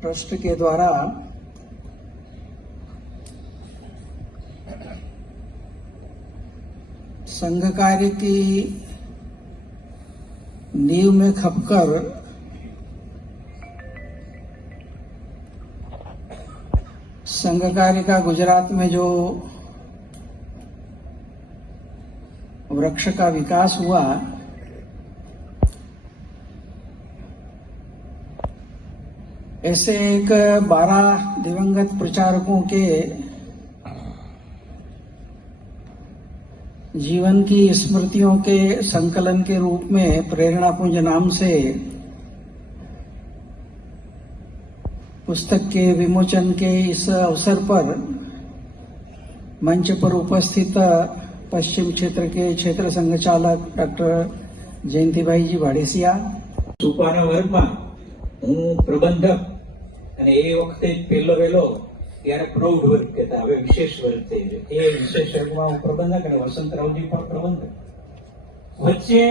Trust के द्वारा संघ कार्य की नींव में खपकर संघ कार्य का गुजरात में जो वृक्ष का विकास हुआ ऐसे एक बारह दिवंगत प्रचारकों के जीवन की स्मृतियों के संकलन के रूप में प्रेरणा पुंज नाम से पुस्तक के विमोचन के इस अवसर पर मंच पर उपस्थित पश्चिम क्षेत्र के क्षेत्र संघ चालक डॉक्टर जयंती भाई जी भाड़ेसिया। सुपाना वर्मा હું પ્રબંધક અને એ વખતે પહેલો વહેલો ત્યારે પ્રૌઢ વર્ગ કહેતા, હવે વિશેષ વર્ગ થઈ ગયો એ વિશેષ વર્ગમાં હું પ્રબંધક અને વસંતરાવજી પણ પ્રબંધક. વચ્ચે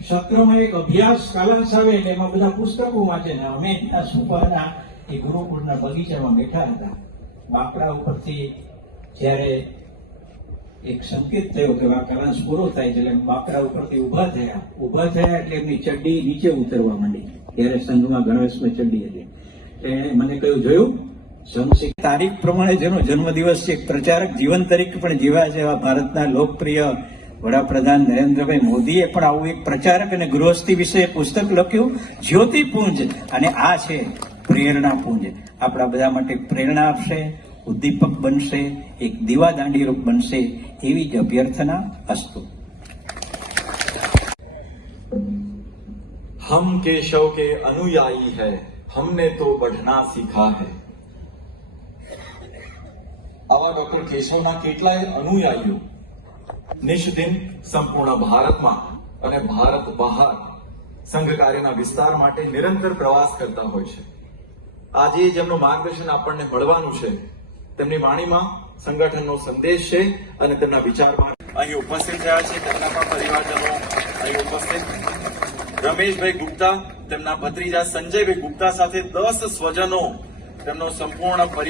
સત્રમાં એક અભ્યાસ કાલાંશ આવે એટલે એમાં બધા પુસ્તકો વાંચે ને અમે એના સુપાના એ ગુરુકુળના બગીચામાં બેઠા હતા. બાકડા ઉપરથી જ્યારે એક સંકેત થયો કે આ કલાંશ પૂરો થાય છે, એટલે બાકડા ઉપરથી ઊભા થયા. ઊભા થયા એટલે એમની ચડ્ડી નીચે ઉતરવા માંડી. ત્યારે સંઘમાં ગણવેશમાં ચડી હતી એણે મને કહ્યું, જોયું? સમશિક તારીખ પ્રમાણે જેનો જન્મદિવસ છે. પ્રચારક જીવન તરીકે પણ જીવ્યા છે એવા ભારતના લોકપ્રિય વડાપ્રધાન નરેન્દ્રભાઈ મોદીએ પણ આવું એક પ્રચારક અને ગૃહસ્થી વિશે પુસ્તક લખ્યું, જ્યોતિપુંજ. અને આ છે પ્રેરણાપુંજ. આપણા બધા માટે પ્રેરણા આપશે, ઉદ્દીપક બનશે, એક દીવાદાંડી રૂપ બનશે એવી જ અભ્યર્થના અસ્તુ. हम केशव के अनुयायी है हमने तो बढ़ना सीखा है આવા ડોક્ટર કેશવના કેટલાય અનુયાયીઓ નિષ્દિન સંપૂર્ણ ભારતમાં અને ભારત બહાર સંઘ કાર્યના વિસ્તાર માટે નિરંતર પ્રવાસ કરતા હોય છે આજે જેમનું માર્ગદર્શન આપણને મળવાનું છે તેમની વાણીમાં સંગઠનનો સંદેશ છે અને તેમના વિચારમાં અહીં ઉપસ્થિત રહ્યા છે તેમના પણ પરિવારજનો અહીં ઉપસ્થિત રમેશભાઈ ગુપ્તા તેમના ભત્રીજા સંજયભાઈ ગુપ્તા સાથે દસ સ્વજનો તેમનો સંપૂર્ણ પરિવાર